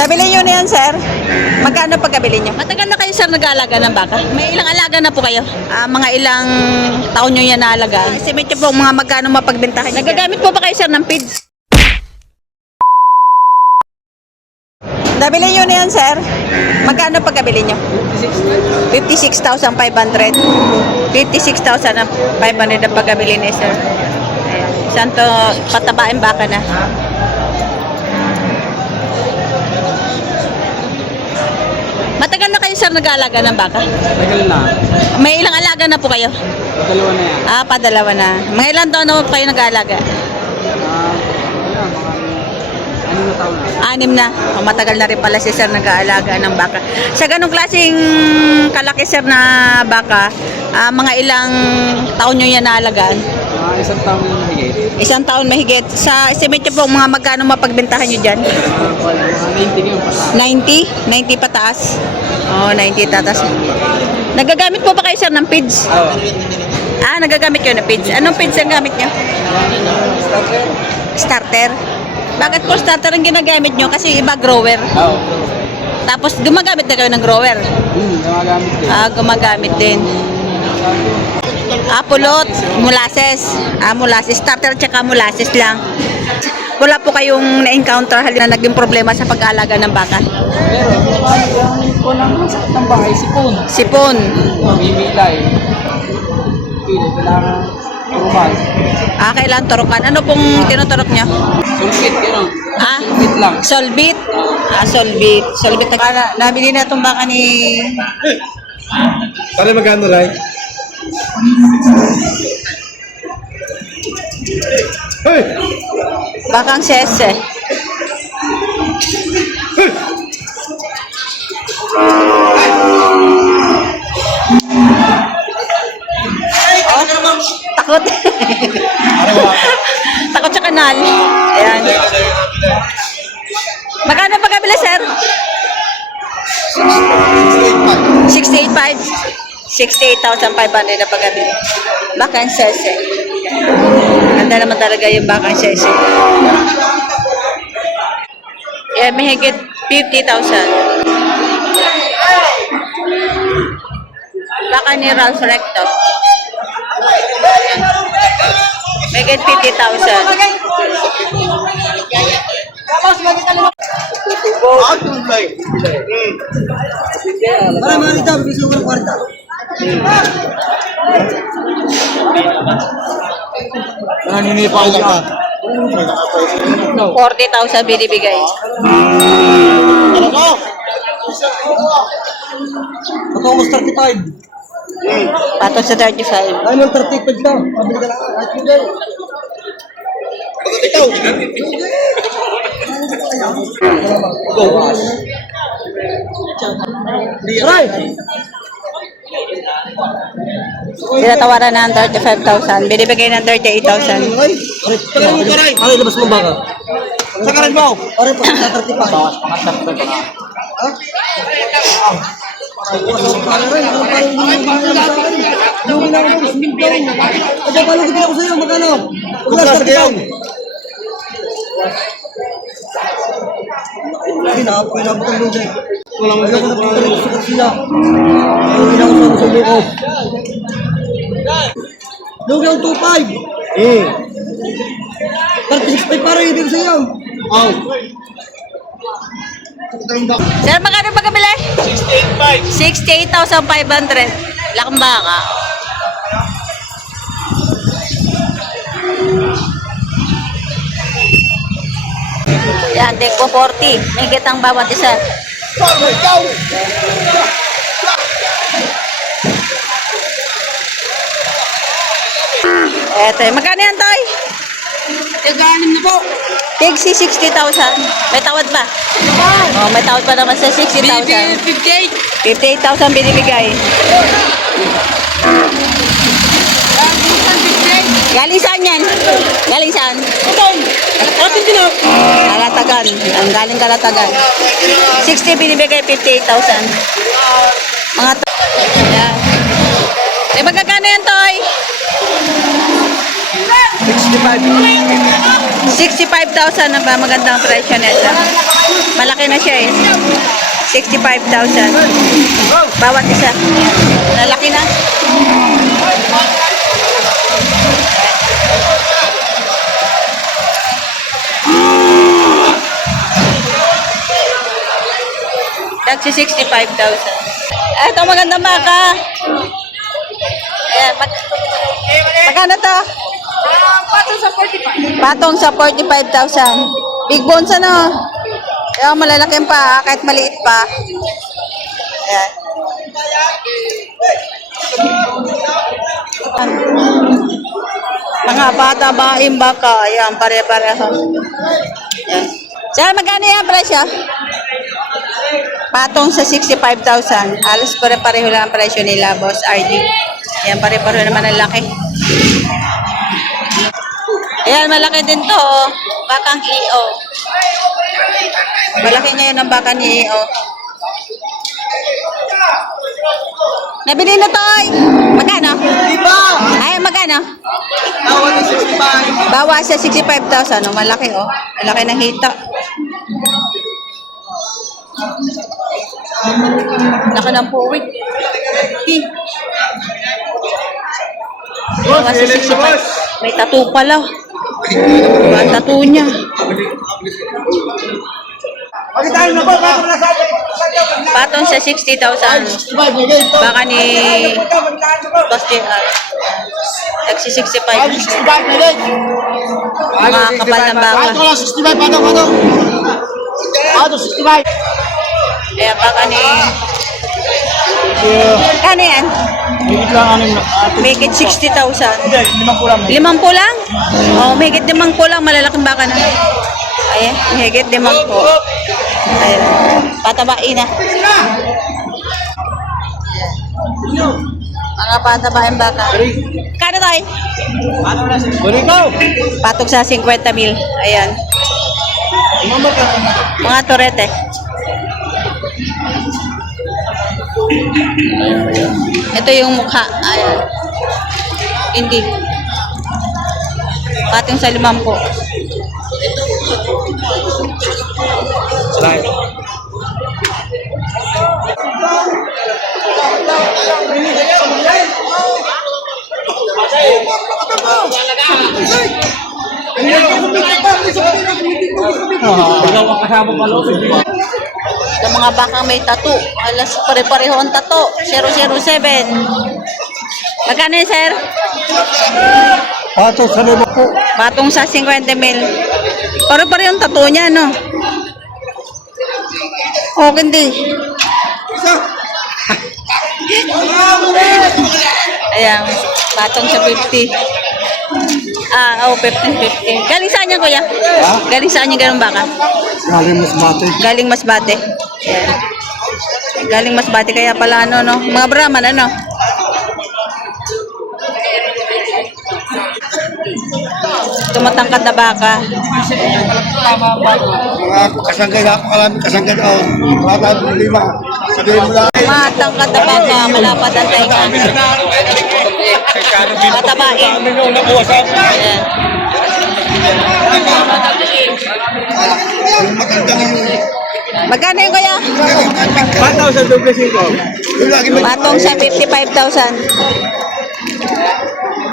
Nabili nyo na yan, sir? Magkano pagkabili nyo? Matagal na kayo, sir, nag-aalaga ng baka? May ilang alaga na po kayo? Mga ilang taon nyo yan naalagaan? Estimate nyo po mga magkano mapagbentahan nyo. Nagagamit po ba kayo, sir, ng feeds? Nabili nyo na yan, sir? Magkano pagkabili nyo? 56,500. 56,500 ang pagkabili ni sir. Ayan. Isang to patabain baka na. Matagal na kayo, sir, nag-aalaga ng baka? Tagal na. May ilang alaga na po kayo? Dalawa na yan. Padalawa na. Mga ilang taon na po kayo nag-aalaga? Ano na taon na? 6 na. Matagal na rin pala si sir nag-aalaga ng baka. Sa ganong klaseng kalaki, sir, na baka, mga ilang taon nyo yan naalagaan? Isang taon na mahigit. Isang taon mahigit. Sa estimate nyo po, mga magkano mapagbentahan nyo dyan? Mga 90 ngayon pa. 90? 90 pataas? Oo, 90 tatas. Nagagamit po ba kayo, sir, ng feeds? Oo. Nagagamit kayo ng feeds. Anong feeds ang gamit nyo? Starter. Bakit po starter ang ginagamit nyo? Kasi iba grower. Oo. Tapos gumagamit na kayo ng grower. Gumagamit din. Gumagamit din. Pulot, molasses. Molasses. Starter tsaka molasses lang. Wala po kayong na-encounter halina naging problema sa pag-aalaga ng baka? Pero, yung ko ng bahay, sipon. Sipon. Mimilay. Kailangan turukan. Kailan turukan? Ano pong tinuturok nyo? Sulfit, gano'n. Sulfit lang. Solbit. Solbit. Solbit. Nabili na itong baka ni... Pare magkano, right? Hey! Bakang sese. Takot. Takot sa kanal. Ayan. Magkano pagkabili, sir? 68,500. 68,500 na pagkabili. Bakang sese. Ganda naman talaga yung bakang sese. May higit 50,000. Baka ni Ralph Recto. May higit 50,000. Para marita, bisa ko ng kwarta. 40,000 binibigay. Ako mas 35. Patong sa 35. Ano 35 daw? Pabili ka lang. Ikaw. Right. Tinatawaran na ng 35,000. Binibigay ng 38,000. Ay, labas mo baka. Sa karin mo. Pare pa sa 35. Lugi ang 2.5. 36.5 para yun dito sa iyo. Sir, magkano pagkabili? 68,500. Lakang baka. Yan, take po 40. Higit ang bawat isa. Eto, magkano yan, Toy? Tiga-anim na po. Tig si 60,000. May tawad ba? May tawad pa naman sa 60,000. 58. 58,000 binibigay. Galing saan yan? Galing saan? Kalatagan. Ang galing Kalatagan. 60 binibigay, 58,000. Mga yan. Magkakano yan, Toy? 65. 65,000 na ba? Magandang presyo nito. Malaki na siya eh. 65,000. Bawat isa. Lalaki na. Tagsi 65,000. Ito magandang baka. Ayan, magkano to? Patong sa 45. Patong sa 45,000. Big bones ano? Kaya malalaking pa, kahit maliit pa. Ayan. Mga bata, baing baka. Ayan, pare-pareho. Ayan. Sir, magkano yan presyo? Patong sa 65,000. Alas pare-pareho lang ang presyo nila, Boss RD. Ayan, pare-pareho naman ang laki. Ayan, malaki din to, oh. Bakang EO. Malaki niya yun ang baka ni EO. Nabili na to, ay. Magkano? Diba? Ay, magkano? Tawad ng 65. Bawas sa 65,000, oh. Malaki, oh. Malaki ng hita. Laki ng puwit. Bawas sa 65. May tattoo pala. Ang tattoo niya. Pagkitahin na ba? Patong na sa Patong sa 60,000. Baka ni Boss JR. Nagsi 65. Mga kapal ng baka. Patong na 65. Patong. Patong 65. Kaya baka ni... Kano yan? Higit lang anim na. Mahigit 60,000. Hindi, 5 lang. 5 lang? Oo, mahigit 5 lang. Malalaking baka na. Ayan, mahigit 5. Ayan, patabain na. Mga patabain baka. Kano tayo? Baligaw! Patok sa 50 mil. Ayan. Mga torete. Ito yung mukha. Ayan. Hindi. Pating sa 50. Sa mga bakang may tattoo. Alas pare-pareho ang tattoo. 007. Magkano yun, sir? Patong sa 5 po. Patong sa 50 mil. Pare-pareho ang tattoo niya, no? Okay, hindi. Ayan. Patong sa 50. Ah, oh, 15. Galing saan yan, kuya? Galing saan yung ganun baka? Galing mas mate. Galing Masbate. Ayan. Galing Masbate kaya pala ano, no? Mga Brahman, ano? Tumatangkad na baka. Mga kasangkay na, maraming kasangkay na. Mga tayo 5. Sabihin mo lang. Matangkad na baka, malapad ang tainga. Matabain. Ayan. Yung magandang Magkano yun, kuya? Patong sa 25. Yung lagi may Patong sa 55,000.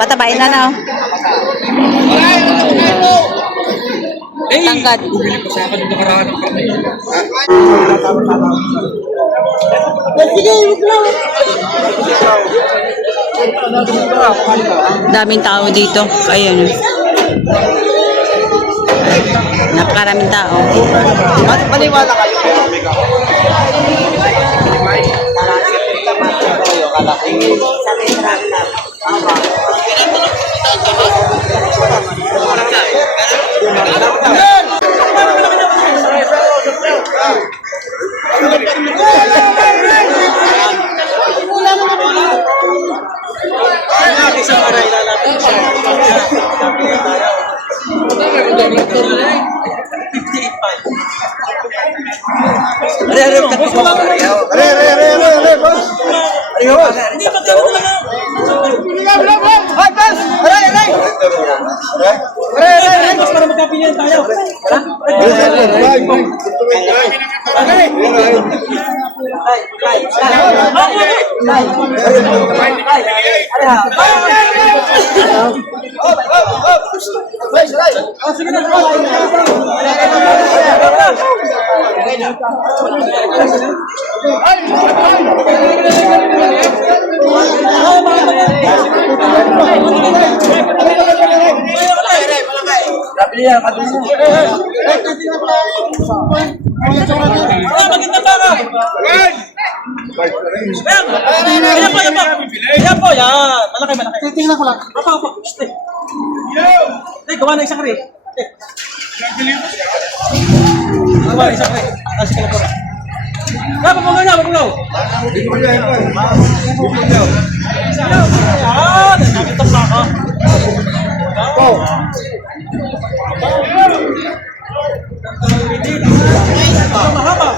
Patabain na, no? Tangkad. bumili pa sa akin yung nakaraan ng kami. Daming tao dito. Ayun. Napakaraming tao. Maniwala kayo. Ayun. Para magkapilihan tayo. Ayan po, yan. Malaki. Tingnan ko lang. Apa. Gawa na isang kare. Gawa na isang kare. Kasi ka na po. Papagaw. Yan, nakita pa ako. Mahaba.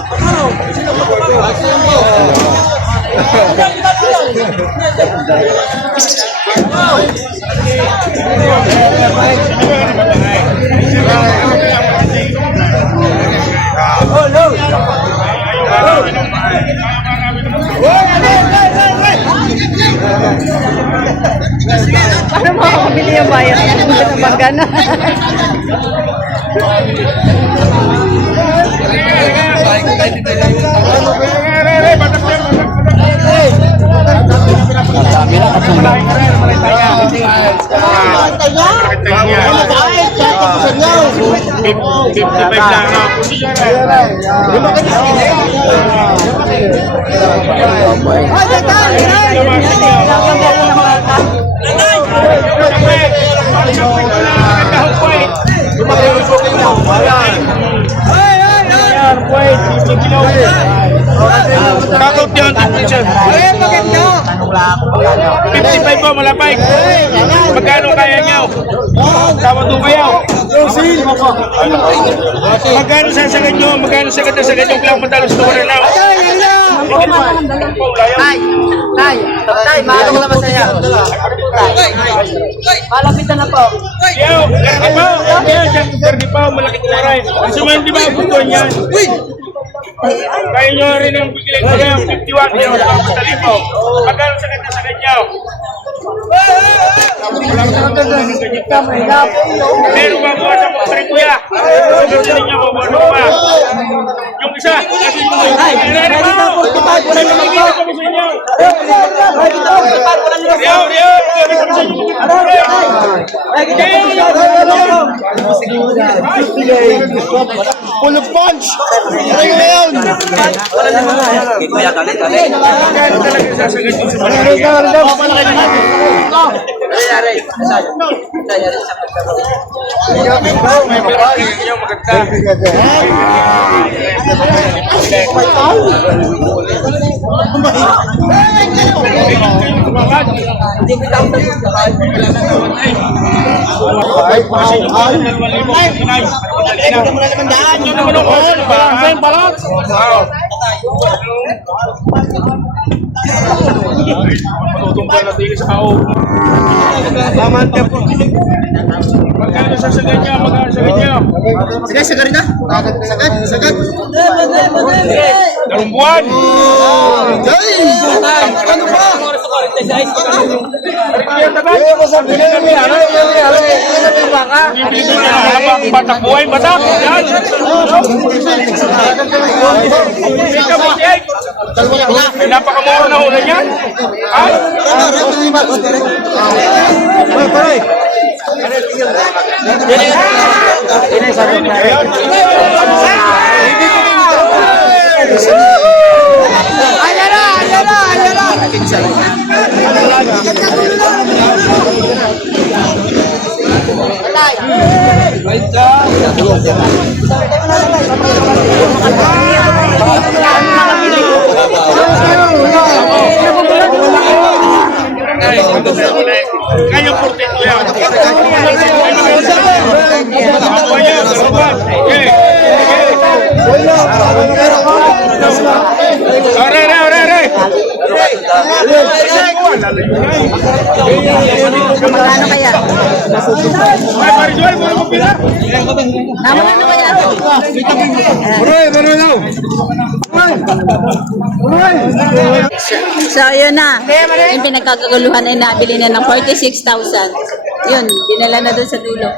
Paano makakabili yung bayar niya? Sa bangga na. Kakot yun, 55 po, malapay. Magkano kaya nyo? Tawad mo kayo. Magkano sasagad nyo? Magkano sagad yung klang madalos na wala na? Tay, mahalo ko naman sa'yo. Malapit na po. Yo, karni pa, malaki taray. Kasi man, di ba, butuan yan? Kaya nyo rin ang bigilin ko kayo, 51, pero wala kang patalipo. Magkano sagad nyo? Meron ba buwan sa mga tarin kuya? Sagot na ninyo, buwan mo ba? Yung isa, kasi yung ready mo! May pamigil kami sa inyo! Rio! Kami sa inyo! Full of punch! Aray na yun! Talaga sasagad yung sa mga may palaki yung maganda. Matutungkol na tingin sa kao. Laman ka po. Magkano sasagad niya? Magkano sasagad niya? Sige, sagad na. Sagad. Dalawang buwan. Ano ba? Bibili ko niya habang batak buhay, batak. Yan. Ika mo, Jay. Napakamura na hula niyan. Ha? Kaya portento yan. Apa yan? Okay. So, yun na. Yung pinagkakaguluhan ay nabili niya ng 46,000. Yun, dinala na doon sa dulo.